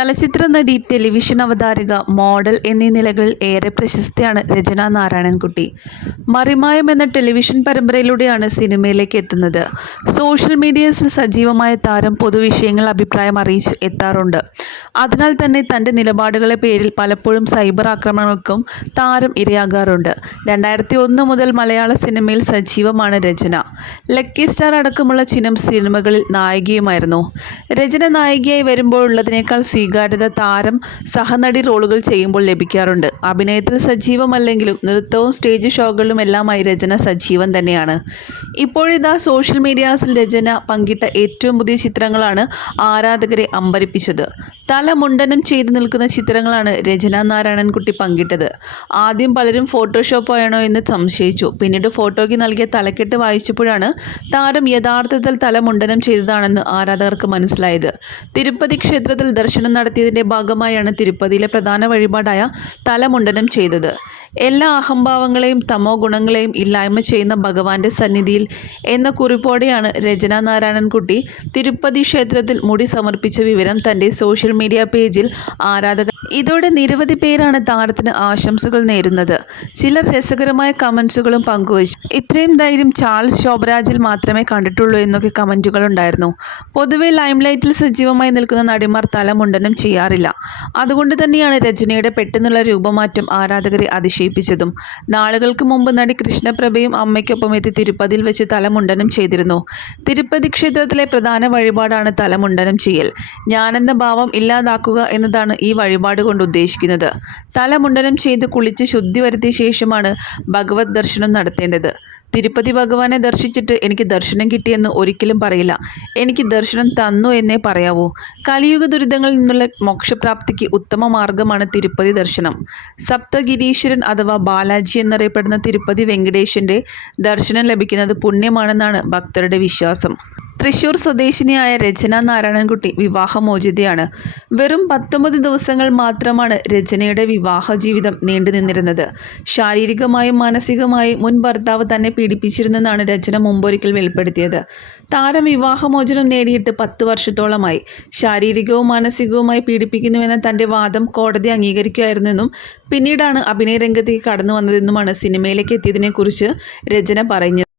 ചലച്ചിത്ര നടി television അവതാരക model എന്നീ നിലകളിൽ ഏറെ പ്രശസ്തിയാണ് രചന നാരായണൻകുട്ടി. മറിമായം എന്ന ടെലിവിഷൻ പരമ്പരയിലൂടെയാണ് സിനിമയിലേക്ക് എത്തുന്നത്. സോഷ്യൽ മീഡിയസിൽ സജീവമായ താരം പൊതുവിഷയങ്ങൾ അഭിപ്രായം അറിയിച്ച് എത്താറുണ്ട്. അതിനാൽ തന്നെ തന്റെ നിലപാടുകളെ പേരിൽ പലപ്പോഴും സൈബർ ആക്രമണങ്ങൾക്കും താരം ഇരയാകാറുണ്ട്. രണ്ടായിരത്തി ഒന്ന് മുതൽ മലയാള സിനിമയിൽ സജീവമാണ് രചന. ലക്കി സ്റ്റാർ അടക്കമുള്ള ചിഹ്നം സിനിമകളിൽ നായികയുമായിരുന്നു. രചന നായികയായി വരുമ്പോഴുള്ളതിനേക്കാൾ സ്വീകാര്യത താരം സഹനടി റോളുകൾ ചെയ്യുമ്പോൾ ലഭിക്കാറുണ്ട്. അഭിനയത്തിൽ സജീവമല്ലെങ്കിലും നൃത്തവും സ്റ്റേജ് ഷോകളിലും എല്ലാമായി രചന സജീവം തന്നെയാണ്. ഇപ്പോഴിതാ സോഷ്യൽ മീഡിയാസിൽ രചന പങ്കിട്ട ഏറ്റവും പുതിയ ചിത്രങ്ങളാണ് ആരാധകരെ അമ്പരിപ്പിച്ചത്. തല മുണ്ടനം ചെയ്തു നിൽക്കുന്ന ചിത്രങ്ങളാണ് രചന നാരായണൻകുട്ടി പങ്കിട്ടത്. ആദ്യം പലരും ഫോട്ടോഷോപ്പ് ആണോ എന്ന് സംശയിച്ചു. പിന്നീട് ഫോട്ടോയ്ക്ക് നൽകിയ തലക്കെട്ട് വായിച്ചപ്പോഴാണ് താരം യഥാർത്ഥത്തിൽ തല മുണ്ടനം ചെയ്തതാണെന്ന് ആരാധകർക്ക് മനസ്സിലായത്. തിരുപ്പതി ക്ഷേത്രത്തിൽ ദർശനം നടത്തിയതിന്റെ ഭാഗമായാണ് തിരുപ്പതിയിലെ പ്രധാന വഴിപാടായ തലമുണ്ടനം ചെയ്തത്. എല്ലാ അഹംഭാവങ്ങളെയും തമോ ഗുണങ്ങളെയും ഇല്ലായ്മ ചെയ്യുന്ന ഭഗവാന്റെ സന്നിധിയിൽ എന്ന കുറിപ്പോടെയാണ് രചന നാരായണൻകുട്ടി തിരുപ്പതി ക്ഷേത്രത്തിൽ മുടി സമർപ്പിച്ച വിവരം തന്റെ സോഷ്യൽ മീഡിയ പേജിൽ ആരാധകർ ഇതോടെ നിരവധി പേരാണ് താരത്തിന് ആശംസകൾ നേരുന്നത്. ചിലർ രസകരമായ കമൻസുകളും പങ്കുവച്ചു. ഇത്രയും ധൈര്യം ചാൾസ് ശോഭരാജിൽ മാത്രമേ കണ്ടിട്ടുള്ളൂ എന്നൊക്കെ കമന്റുകൾ ഉണ്ടായിരുന്നു. പൊതുവെ ലൈംലൈറ്റിൽ സജീവമായി നിൽക്കുന്ന നടിമാർ തലമുണ്ടനം ചെയ്യാറില്ല. അതുകൊണ്ട് തന്നെയാണ് രചനയുടെ പെട്ടെന്നുള്ള രൂപമാറ്റം ആരാധകരെ അതിശയിപ്പിച്ചതും. നാളുകൾക്ക് മുമ്പ് നടി കൃഷ്ണപ്രഭയും അമ്മയ്ക്കൊപ്പം എത്തി തിരുപ്പതിയിൽ വെച്ച് തലമുണ്ടനം ചെയ്തിരുന്നു. തിരുപ്പതി ക്ഷേത്രത്തിലെ പ്രധാന വഴിപാടാണ് തലമുണ്ടനം ചെയ്യൽ. ഞാനെന്ന ഭാവം ഇല്ലാതാക്കുക എന്നതാണ് ഈ വഴിപാട് കൊണ്ട് ഉദ്ദേശിക്കുന്നത്. തലമുണ്ടനം ചെയ്ത് കുളിച്ച് ശുദ്ധി വരുത്തിയ ശേഷമാണ് ഭഗവത് ദർശനം നടത്തേണ്ടത്. തിരുപ്പതി ഭഗവാനെ ദർശിച്ചിട്ട് എനിക്ക് ദർശനം കിട്ടിയെന്ന് ഒരിക്കലും പറയില്ല. എനിക്ക് ദർശനം തന്നു എന്നേ പറയാവൂ. കലിയുഗ ദുരിതങ്ങളിൽ നിന്നുള്ള മോക്ഷപ്രാപ്തിക്ക് ഉത്തമ മാർഗമാണ് തിരുപ്പതി ദർശനം. സപ്തഗിരീശ്വരൻ അഥവാ ബാലാജി എന്നറിയപ്പെടുന്ന തിരുപ്പതി വെങ്കടേശന്റെ ദർശനം ലഭിക്കുന്നത് പുണ്യമാണെന്നാണ് ഭക്തരുടെ വിശ്വാസം. തൃശൂർ സ്വദേശിനിയായ രചന നാരായണൻകുട്ടി വിവാഹമോചിതയാണ്. വെറും പത്തൊമ്പത് ദിവസങ്ങൾ മാത്രമാണ് രചനയുടെ വിവാഹ ജീവിതം നീണ്ടു നിന്നിരുന്നത് ശാരീരികമായും മാനസികമായും മുൻ ഭർത്താവ് തന്നെ പീഡിപ്പിച്ചിരുന്നെന്നാണ് രചന മുമ്പൊരിക്കൽ വെളിപ്പെടുത്തിയത്. താരം വിവാഹമോചനം നേടിയിട്ട് പത്ത് വർഷത്തോളമായി. ശാരീരികവും മാനസികവുമായി പീഡിപ്പിക്കുന്നുവെന്ന തന്റെ വാദം കോടതി അംഗീകരിക്കുമായിരുന്നെന്നും പിന്നീടാണ് അഭിനയ രംഗത്തേക്ക് കടന്നു വന്നതെന്നുമാണ് സിനിമയിലേക്ക് എത്തിയതിനെക്കുറിച്ച് രചന പറഞ്ഞത്.